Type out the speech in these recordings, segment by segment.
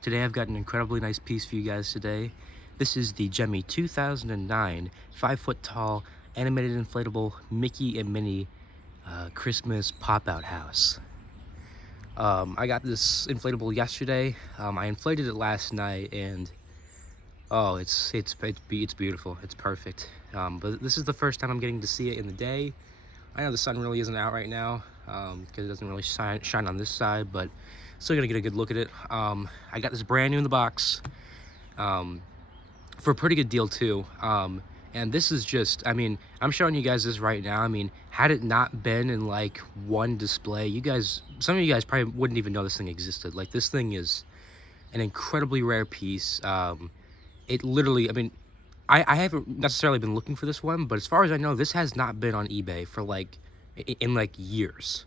Today I've got an incredibly nice piece for you guys today. This is the Gemmy 2009 5-foot tall animated inflatable Mickey and Minnie Christmas pop-out house. I got this inflatable yesterday. I inflated it last night, and oh, it's beautiful. It's perfect. But this is the first time I'm getting to see it in the day. I know the sun really isn't out right now because it doesn't really shine on this side, but still gonna get a good look at it. I got this brand new in the box for a pretty good deal too. And this is just, I mean, I'm showing you guys this right now. I mean, had it not been in like one display, some of you guys probably wouldn't even know this thing existed. Like, this thing is an incredibly rare piece. It literally, I mean, I haven't necessarily been looking for this one, but as far as I know, this has not been on eBay for like, in like years,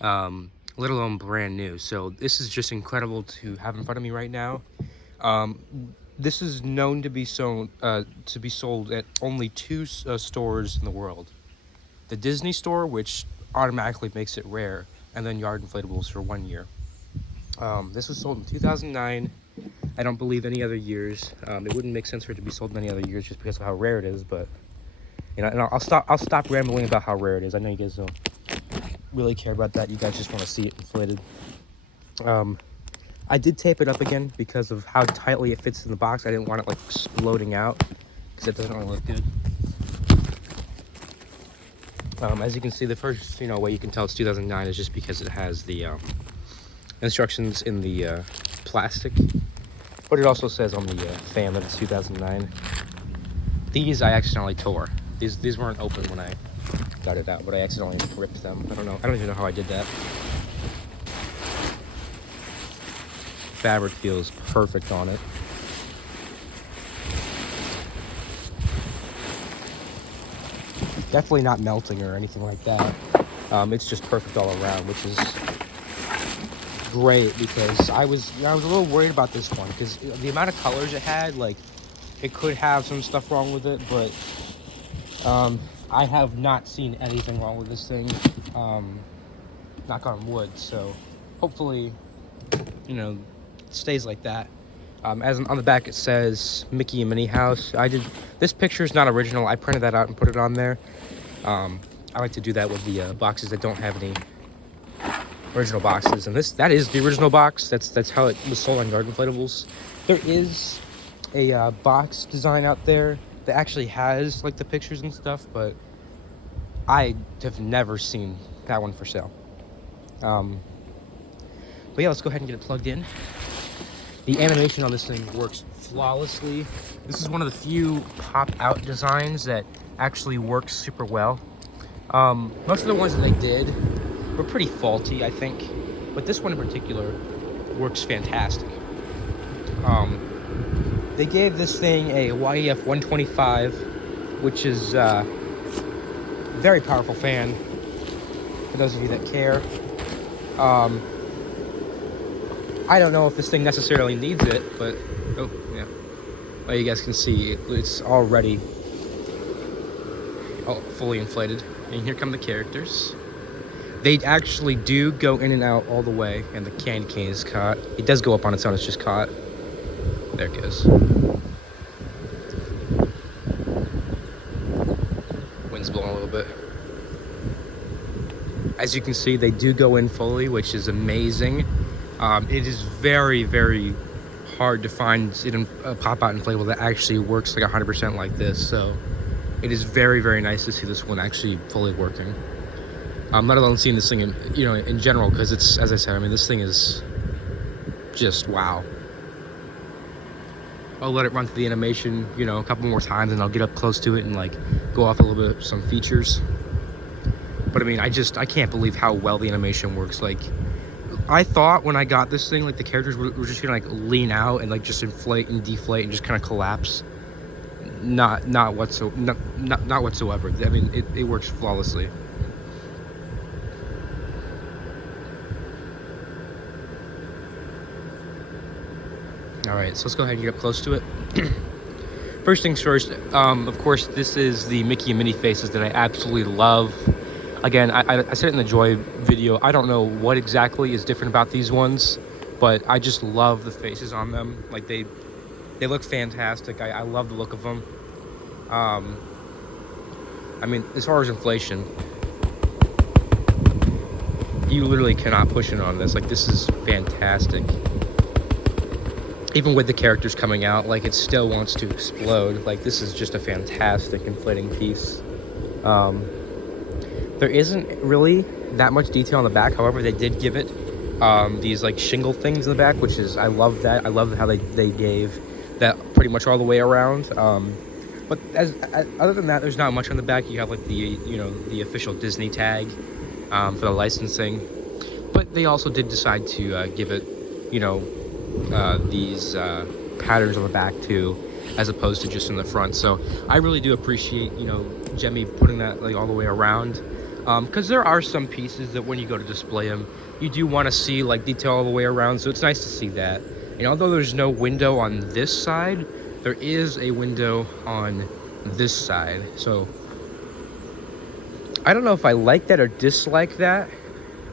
let alone brand new. So this is just incredible to have in front of me right now. This is known to be sold at only two stores in the world: the Disney store, which automatically makes it rare, and then Yard Inflatables for 1 year. This was sold in 2009. I don't believe any other years. It wouldn't make sense for it to be sold many other years just because of how rare it is. But you know, and I'll stop rambling about how rare it is. I know you guys don't really care about that. You guys just want to see it inflated. I did tape it up again because of how tightly it fits in the box. I didn't want it like exploding out because it doesn't really look good. As you can see, the first way you can tell it's 2009 is just because it has the instructions in the plastic, but it also says on the fan that it's 2009. These I accidentally tore. These weren't open when I got it out, but I accidentally ripped them. I don't even know how I did that. Fabric feels perfect on it. Definitely not melting or anything like that. It's just perfect all around, which is great, because I was a little worried about this one because the amount of colors it had, like, it could have some stuff wrong with it, but I have not seen anything wrong with this thing. Knock on wood. So hopefully, it stays like that. As on the back it says Mickey and Minnie House. This picture is not original. I printed that out and put it on there. I like to do that with the boxes that don't have any original boxes, and that is the original box. That's how it was sold on Yard Inflatables. There is a box design out there that actually has like the pictures and stuff, but I have never seen that one for sale. But yeah, let's go ahead and get it plugged in. The animation on this thing works flawlessly. This is one of the few pop-out designs that actually works super well. Most of the ones that they did were pretty faulty, I think, but this one in particular works fantastic. They gave this thing a YEF 125, which is a very powerful fan, for those of you that care. I don't know if this thing necessarily needs it, but oh yeah, well, you guys can see it's already fully inflated. And here come the characters. They actually do go in and out all the way, and the candy cane is caught. It does go up on its own, it's just caught. There it goes. Wind's blowing a little bit. As you can see, they do go in fully, which is amazing. It is very, very hard to find a pop-out inflatable that actually works like 100% like this. So it is very, very nice to see this one actually fully working. Let alone seeing this thing in general, because it's, as I said, I mean, this thing is just wow. I'll let it run through the animation, a couple more times, and I'll get up close to it and like go off a little bit of some features. But I mean, I can't believe how well the animation works. Like, I thought when I got this thing, like, the characters were just gonna like lean out and like just inflate and deflate and just kind of collapse. Not whatsoever. I mean, it works flawlessly. All right, so let's go ahead and get up close to it. First things first, of course, this is the Mickey and Minnie faces that I absolutely love. Again, I said it in the Joy video. I don't know what exactly is different about these ones. but I just love the faces on them. Like they look fantastic. I love the look of them. I mean, as far as inflation, you literally cannot push it on this. Like, this is fantastic. Even with the characters coming out, like, it still wants to explode. Like, this is just a fantastic inflating piece. There isn't really that much detail on the back. However, they did give it these like shingle things in the back, which is, I love that. I love how they gave that pretty much all the way around. But other than that, there's not much on the back. You have like the the official Disney tag for the licensing. But they also did decide to give it these patterns on the back too, as opposed to just in the front. So I really do appreciate Gemmy putting that like all the way around, because there are some pieces that when you go to display them, you do want to see like detail all the way around. So it's nice to see that. And although there's no window on this side, there is a window on this side. So I don't know if I like that or dislike that,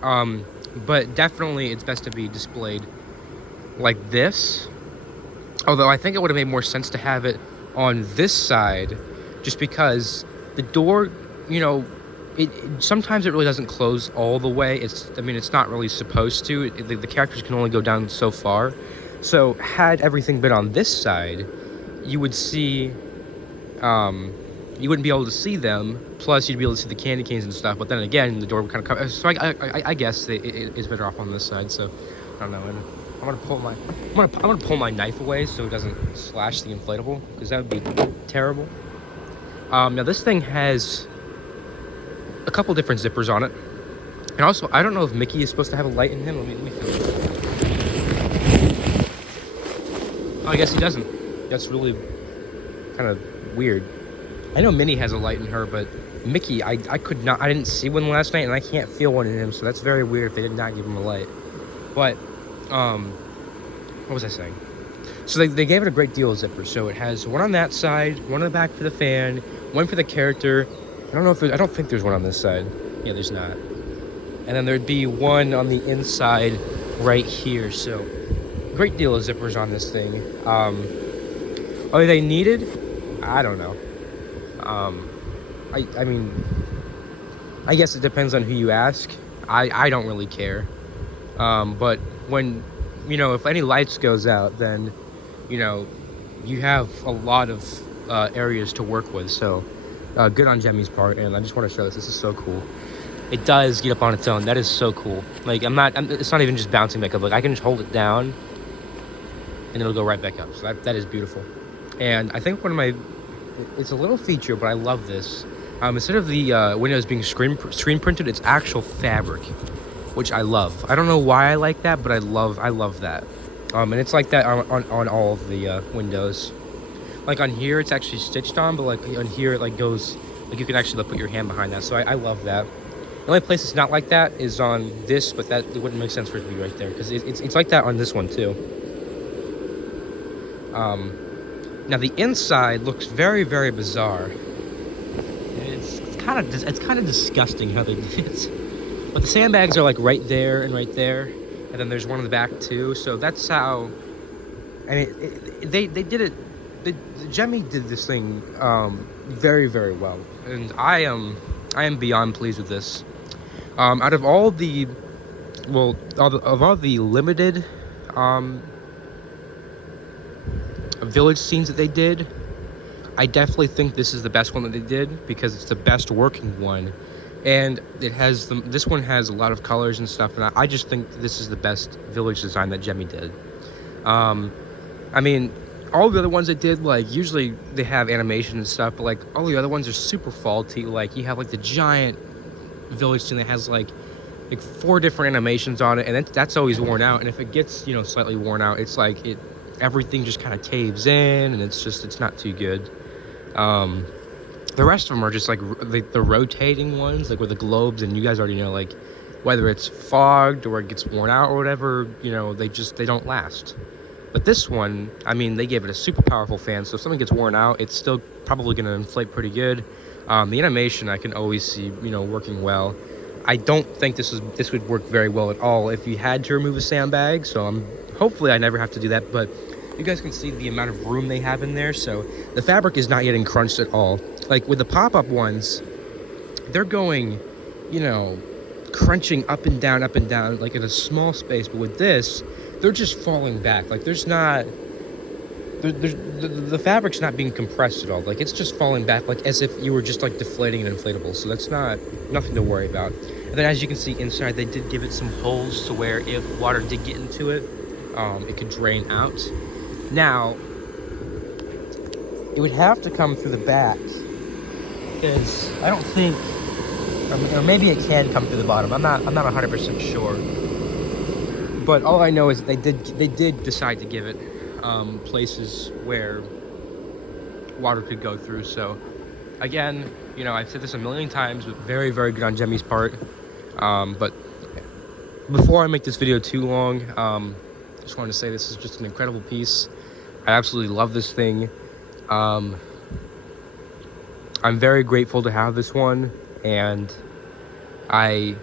but definitely it's best to be displayed like this. Although I think it would have made more sense to have it on this side, just because the door, sometimes it really doesn't close all the way. It's not really supposed to. The characters can only go down so far. So had everything been on this side, you would see, you wouldn't be able to see them. Plus, you'd be able to see the candy canes and stuff. But then again, the door would kind of cover. So I guess it's better off on this side. So I don't know. And I'm gonna pull my knife away so it doesn't slash the inflatable, because that would be terrible. Now this thing has a couple different zippers on it, and also I don't know if Mickey is supposed to have a light in him. Let me feel it. Oh, I guess he doesn't. That's really kind of weird. I know Minnie has a light in her, but Mickey, I didn't see one last night, and I can't feel one in him, so that's very weird if they did not give him a light. But what was I saying? So they gave it a great deal of zippers. So it has one on that side, one on the back for the fan, one for the character. I don't think there's one on this side. Yeah, there's not. And then there'd be one on the inside right here. So great deal of zippers on this thing. Are they needed? I don't know. I mean, I guess it depends on who you ask. I don't really care. But when, if any lights goes out, then, you have a lot of areas to work with. So good on Gemmy's part. And I just want to show this. This is so cool. It does get up on its own. That is so cool. Like, it's not even just bouncing back up. Like, I can just hold it down and it'll go right back up. So that is beautiful. And I think it's a little feature, but I love this. Instead of the windows being screen printed, it's actual fabric, which I love. I don't know why I like that, but I love that. And it's like that on all of the windows. Like on here, it's actually stitched on, but like on here, it like goes, like you can actually put your hand behind that. So I love that. The only place it's not like that is on this, but it wouldn't make sense for it to be right there, because it's like that on this one too. Now the inside looks very, very bizarre. It's kind of disgusting how they did it. But the sandbags are like right there and right there, and then there's one in the back too. So that's how. I mean, they did it. Gemmy did this thing very, very well, and I am beyond pleased with this. Out of all the limited village scenes that they did, I definitely think this is the best one that they did, because it's the best working one, and this one has a lot of colors and stuff, and I just think this is the best village design that Gemmy did. I mean, all the other ones they did, like, usually they have animation and stuff, but like all the other ones are super faulty. Like, you have like the giant village scene that has like 4 different animations on it, and that's always worn out, and if it gets slightly worn out, it's like everything just kind of caves in, and it's not too good. The rest of them are just like the rotating ones, like with the globes, and you guys already know, like, whether it's fogged or it gets worn out or whatever, they don't last. But this one, I mean, they gave it a super powerful fan, so if something gets worn out, it's still probably going to inflate pretty good. The animation I can always see, working well. I don't think this would work very well at all if you had to remove a sandbag. So hopefully I never have to do that. But you guys can see the amount of room they have in there. So the fabric is not getting crunched at all. Like with the pop-up ones, they're going, you know, crunching up and down, like in a small space. But with this, they're just falling back. Like there's not, the fabric's not being compressed at all. Like it's just falling back, like as if you were just like deflating an inflatable. So that's nothing to worry about. And then as you can see inside, they did give it some holes to where if water did get into it, it could drain out. Now, it would have to come through the back, because I don't think, or maybe it can come through the bottom. I'm not 100% sure. But all I know is they did decide to give it places where water could go through. So again, you know, I've said this a million times, but very, very good on Gemmy's part. But before I make this video too long, just wanted to say this is just an incredible piece. I absolutely love this thing. I'm very grateful to have this one, and I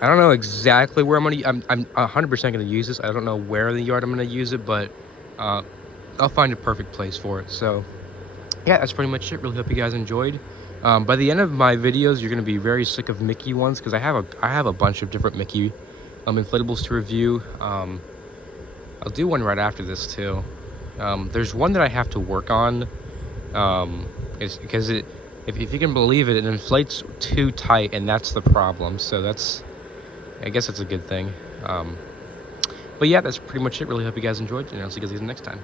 don't know exactly where I'm 100% gonna use this. I don't know where in the yard I'm gonna use it, but I'll find a perfect place for it. So yeah, that's pretty much it. Really hope you guys enjoyed. By the end of my videos, you're gonna be very sick of Mickey ones, because I have a bunch of different Mickey inflatables to review. I'll do one right after this too. There's one that I have to work on. It's because if you can believe it, it inflates too tight, and that's the problem. So I guess it's a good thing. But yeah, that's pretty much it. Really hope you guys enjoyed, and I'll see you guys next time.